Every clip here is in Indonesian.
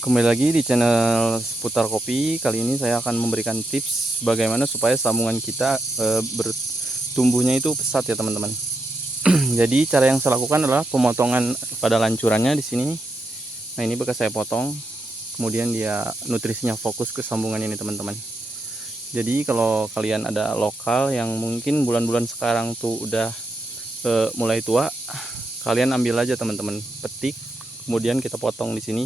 Kembali lagi di channel seputar kopi. Kali ini saya akan memberikan tips bagaimana supaya sambungan kita bertumbuhnya itu pesat ya teman-teman. Jadi cara yang saya lakukan adalah pemotongan pada lancurannya di sini. Nah, ini bekas saya potong. Kemudian dia nutrisinya fokus ke sambungan ini teman-teman. Jadi kalau kalian ada lokal yang mungkin bulan-bulan sekarang tuh udah mulai tua, kalian ambil aja teman-teman, petik, kemudian kita potong di sini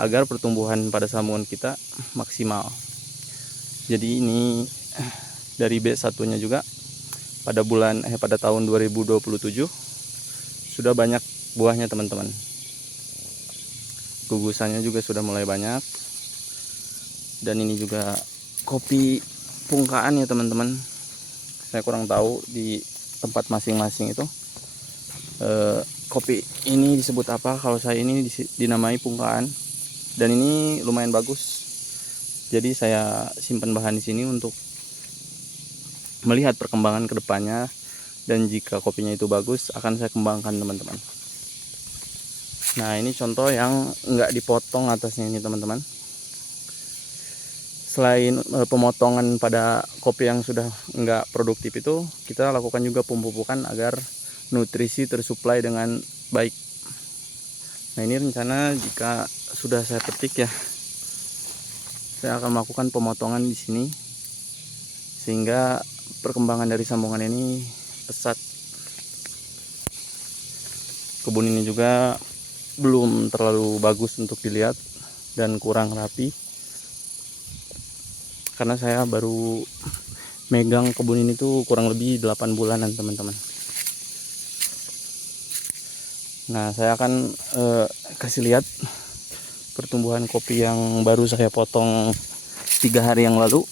agar pertumbuhan pada sambungan kita maksimal. Jadi ini dari B1 nya juga pada tahun 2027 sudah banyak buahnya teman-teman. Gugusannya juga sudah mulai banyak. Dan ini juga kopi pungkaan ya teman-teman. Saya kurang tahu di tempat masing-masing itu kopi ini disebut apa. Kalau saya ini dinamai pungkaan. Dan ini lumayan bagus. Jadi saya simpan bahan di sini untuk melihat perkembangan kedepannya, dan jika kopinya itu bagus akan saya kembangkan teman-teman. Nah, ini contoh yang enggak dipotong atasnya ini teman-teman. Selain pemotongan pada kopi yang sudah enggak produktif itu, kita lakukan juga pemupukan agar nutrisi tersuplai dengan baik. Nah, ini rencana jika sudah saya petik ya, saya akan melakukan pemotongan di sini sehingga perkembangan dari sambungan ini pesat. Kebun ini juga belum terlalu bagus untuk dilihat dan kurang rapi karena saya baru megang kebun ini tuh kurang lebih 8 bulanan teman-teman. Nah, saya akan kasih lihat pertumbuhan kopi yang baru saya potong 3 hari yang lalu,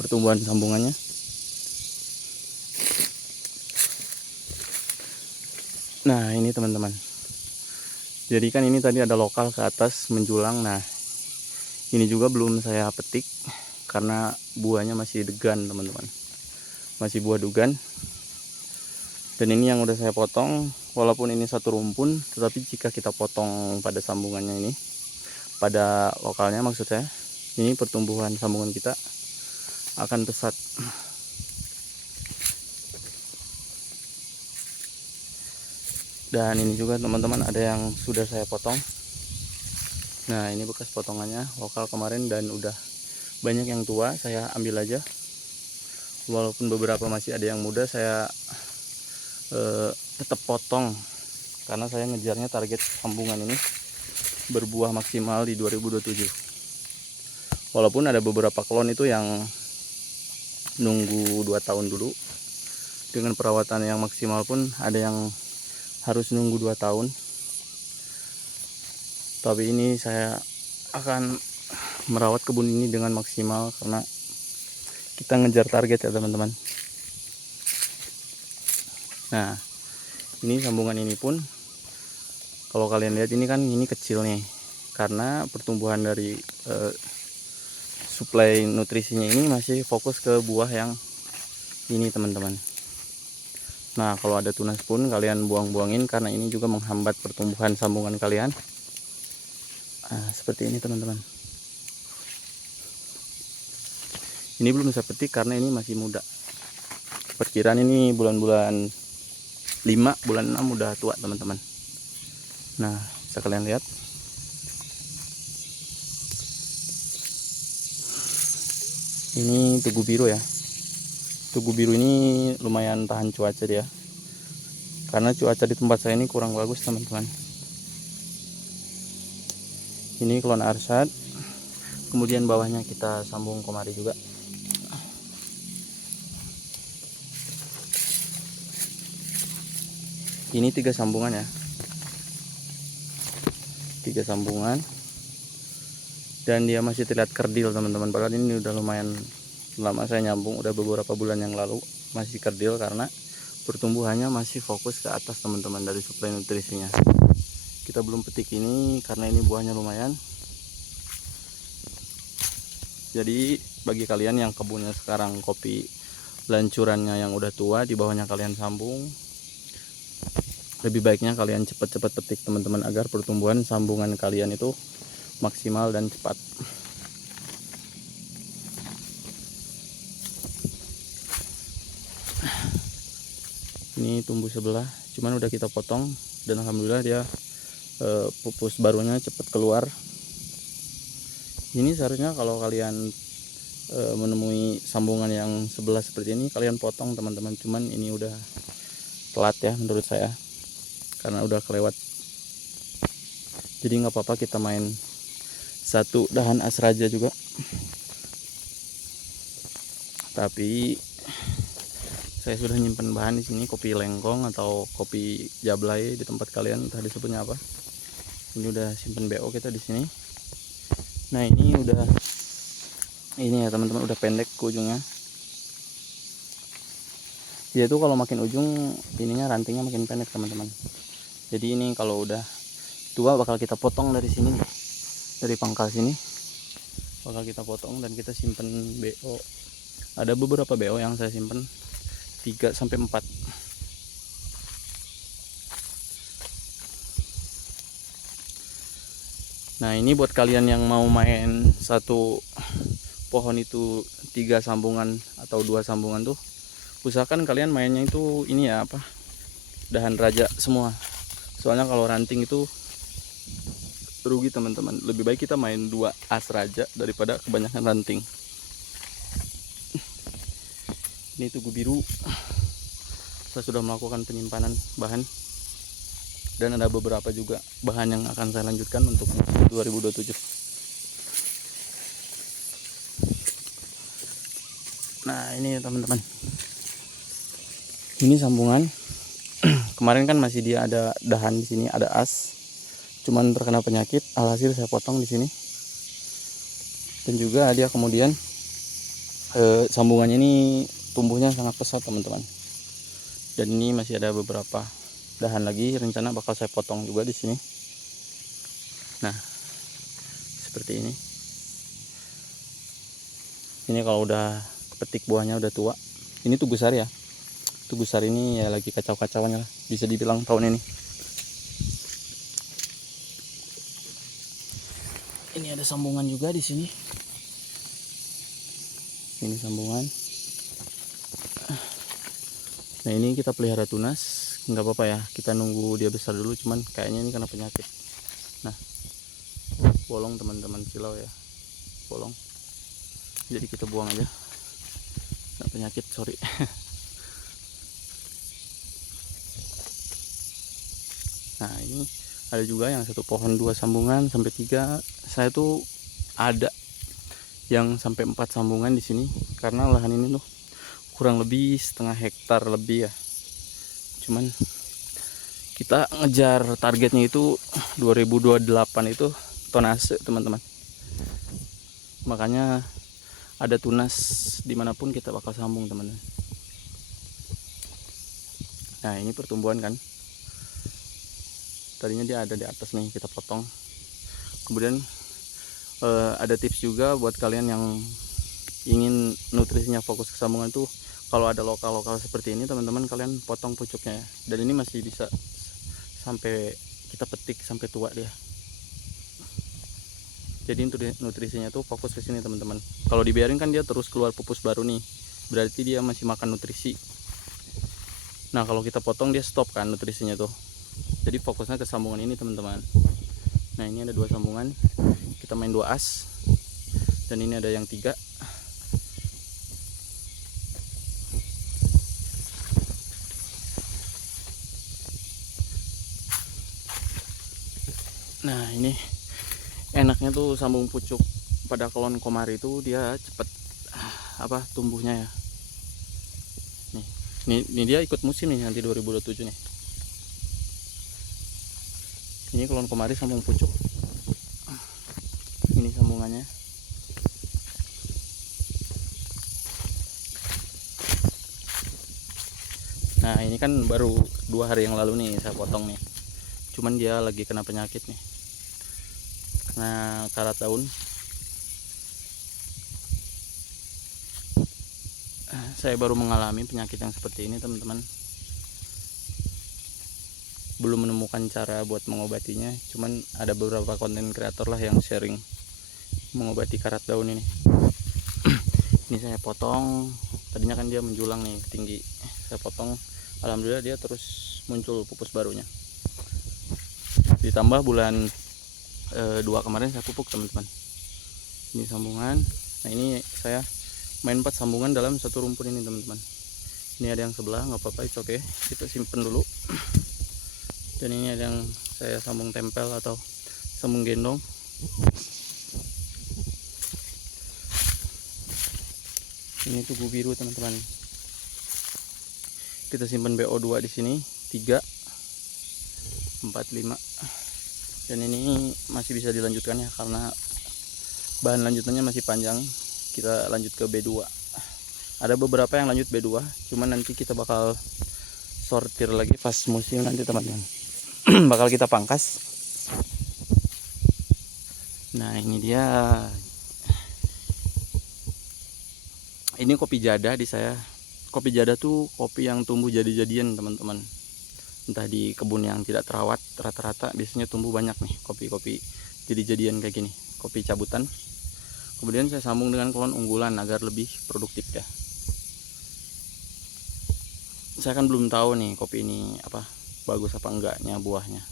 pertumbuhan sambungannya. Nah, ini teman-teman. Jadi kan ini tadi ada lokal ke atas menjulang. Nah, ini juga belum saya petik karena buahnya masih degan teman-teman, masih buah dugan. Dan ini yang udah saya potong, walaupun ini satu rumpun, tetapi jika kita potong pada sambungannya ini, pada lokalnya maksud saya, ini pertumbuhan sambungan kita akan pesat. Dan ini juga teman-teman ada yang sudah saya potong. Nah, ini bekas potongannya lokal kemarin dan udah banyak yang tua, saya ambil aja. Walaupun beberapa masih ada yang muda, saya tetap potong karena saya ngejarnya target sambungan ini berbuah maksimal di 2027. Walaupun ada beberapa klon itu yang nunggu 2 tahun dulu, dengan perawatan yang maksimal pun ada yang harus nunggu 2 tahun. Tapi ini saya akan merawat kebun ini dengan maksimal karena kita ngejar target ya teman-teman. Nah, ini sambungan ini pun kalau kalian lihat ini kan ini kecil nih, karena pertumbuhan dari suplai nutrisinya ini masih fokus ke buah yang ini teman-teman. Nah, kalau ada tunas pun kalian buang-buangin karena ini juga menghambat pertumbuhan sambungan kalian. Nah, seperti ini teman-teman. Ini belum saya petik karena ini masih muda. Perkiraan ini bulan-bulan 5, bulan 6 udah tua teman-teman. Nah, bisa kalian lihat. Ini tugu biru ya. Tugu biru ini lumayan tahan cuaca dia. Karena cuaca di tempat saya ini kurang bagus teman-teman. Ini klon Arshad. Kemudian bawahnya kita sambung kemari juga. Ini 3 sambungan ya. 3 sambungan. Dan dia masih terlihat kerdil teman-teman. Padahal ini udah lumayan lama saya nyambung, udah beberapa bulan yang lalu. Masih kerdil karena pertumbuhannya masih fokus ke atas teman-teman dari suplai nutrisinya. Kita belum petik ini karena ini buahnya lumayan. Jadi bagi kalian yang kebunnya sekarang kopi lancurannya yang udah tua, di bawahnya kalian sambung, lebih baiknya kalian cepat-cepat petik teman-teman, agar pertumbuhan sambungan kalian itu maksimal dan cepat. Ini tumbuh sebelah, cuman udah kita potong dan alhamdulillah dia pupus barunya cepat keluar. Ini seharusnya kalau kalian menemui sambungan yang sebelah seperti ini, kalian potong teman-teman, cuman ini udah telat ya menurut saya, karena udah kelewat. Jadi nggak apa-apa kita main satu dahan asraja juga, tapi saya sudah nyimpen bahan di sini, kopi lengkong atau kopi jablay di tempat kalian entah disebutnya apa. Ini udah simpen BO kita di sini. Nah ini ya teman-teman, udah pendek ke ujungnya. Dia tuh kalau makin ujung ininya, rantingnya makin pendek teman-teman. Jadi ini kalau udah tua bakal kita potong dari sini, dari pangkal sini bakal kita potong dan kita simpen BO. Ada beberapa BO yang saya simpen 3 sampai 4. Nah ini buat kalian yang mau main satu pohon itu 3 sambungan atau 2 sambungan tuh, usahakan kalian mainnya itu ini ya, apa, dahan raja semua. Soalnya kalau ranting itu rugi teman-teman. Lebih baik kita main 2 as raja daripada kebanyakan ranting. Ini tugu biru, saya sudah melakukan penyimpanan bahan, dan ada beberapa juga bahan yang akan saya lanjutkan untuk 2027. Nah ini teman-teman, ini sambungan. Kemarin kan masih dia ada dahan di sini, ada as, cuman terkena penyakit, alhasil saya potong di sini. Dan juga dia kemudian sambungannya ini tumbuhnya sangat pesat teman-teman. Dan ini masih ada beberapa dahan lagi, rencana bakal saya potong juga di sini. Nah seperti ini. Ini kalau udah kepetik buahnya udah tua. Ini tugu sari ya. Tugu sari ini ya lagi kacau-kacauannya lah, bisa dibilang tahun ini. Ini ada sambungan juga di sini. Ini sambungan. Nah ini kita pelihara tunas, nggak apa-apa ya, kita nunggu dia besar dulu, cuman kayaknya ini kena penyakit. Nah bolong teman-teman, silau ya, bolong, jadi kita buang aja, kena penyakit, sorry. Nah ini ada juga yang satu pohon 2 sambungan sampai 3. Saya tuh ada yang sampai 4 sambungan di sini, karena lahan ini tuh kurang lebih setengah hektar lebih ya. Cuman kita ngejar targetnya itu 2028 itu tonase teman-teman. Makanya ada tunas dimanapun kita bakal sambung teman-teman. Nah ini pertumbuhan kan, tadinya dia ada di atas nih, kita potong. Kemudian ada tips juga buat kalian yang ingin nutrisinya fokus ke sambungan tuh, kalau ada lokal-lokal seperti ini teman-teman, kalian potong pucuknya ya. Dan ini masih bisa sampai kita petik sampai tua dia. Jadi nutrisinya tuh fokus ke sini teman-teman. Kalau dibiarin kan dia terus keluar pupus baru nih, berarti dia masih makan nutrisi. Nah kalau kita potong dia stop kan nutrisinya tuh. Jadi fokusnya ke sambungan ini teman-teman. Nah ini ada 2 sambungan, kita main 2 as, dan ini ada yang 3. Nah ini enaknya tuh sambung pucuk pada kelon komari itu, dia cepet tumbuhnya ya. Ini dia ikut musim nih nanti 2027 nih. Ini kelon komari sambung pucuk. Ini sambungannya. Nah ini kan baru 2 hari yang lalu nih saya potong nih, cuman dia lagi kena penyakit nih, kena karat daun. Saya baru mengalami penyakit yang seperti ini teman-teman. belum menemukan cara buat mengobatinya, cuman ada beberapa konten kreator lah yang sharing mengobati karat daun ini. Ini saya potong, tadinya kan dia menjulang nih tinggi, saya potong, alhamdulillah dia terus muncul pupus barunya. Ditambah bulan 2 kemarin saya pupuk teman-teman. Ini sambungan. Nah ini saya main 4 sambungan dalam satu rumpun ini teman-teman. Ini ada yang sebelah, nggak apa-apa, itu oke, kita simpen dulu. Dan ini ada yang saya sambung tempel atau sambung gendong. Ini tugu biru teman-teman. Kita simpan BO2 di sini 3, 4, 5. Dan ini masih bisa dilanjutkan ya, karena bahan lanjutannya masih panjang. Kita lanjut ke B2. Ada beberapa yang lanjut B2, cuman nanti kita bakal sortir lagi pas musim nanti teman-teman. Bakal kita pangkas. Nah ini dia, ini kopi jada di saya. Kopi jada tuh kopi yang tumbuh jadi-jadian teman-teman, entah di kebun yang tidak terawat. Rata-rata biasanya tumbuh banyak nih kopi-kopi jadi-jadian kayak gini, kopi cabutan. Kemudian saya sambung dengan klon unggulan agar lebih produktif ya. Saya kan belum tahu nih kopi ini apa, bagus apa enggaknya buahnya.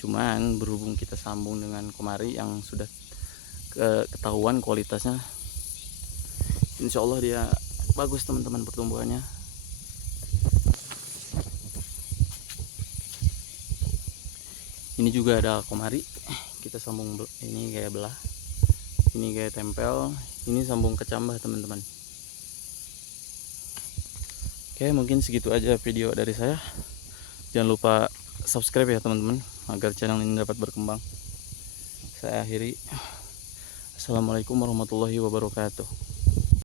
Cuman berhubung kita sambung dengan Komari yang sudah ketahuan kualitasnya, insya Allah dia bagus teman-teman pertumbuhannya. Ini juga ada Komari, kita sambung ini kayak belah, ini kayak tempel, ini sambung kecambah teman-teman. Oke, mungkin segitu aja video dari saya. Jangan lupa subscribe ya teman-teman, agar channel ini dapat berkembang. Saya akhiri. Assalamualaikum warahmatullahi wabarakatuh.